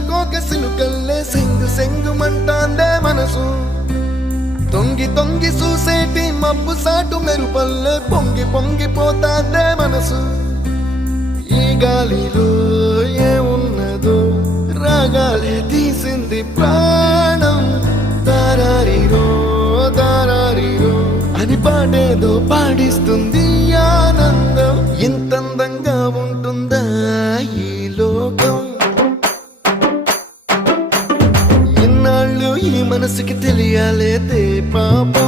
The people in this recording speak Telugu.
గోగ సినుకల్లే సెంగు సెంగుమంటాందే మనసు. తొంగి తొంగి చూసేటి మబ్బు సాటు మెరుపల్లే పొంగి పొంగిపోతాందే మనసు. ఈ గాలిలో ఏమున్నదో రాగాలి తీసింది ప్రాణం. దారారిరో దారారిరో. అని పాడేదో పాడిస్తుంది ఈ మనసుకి తెలియాలేదే పాప.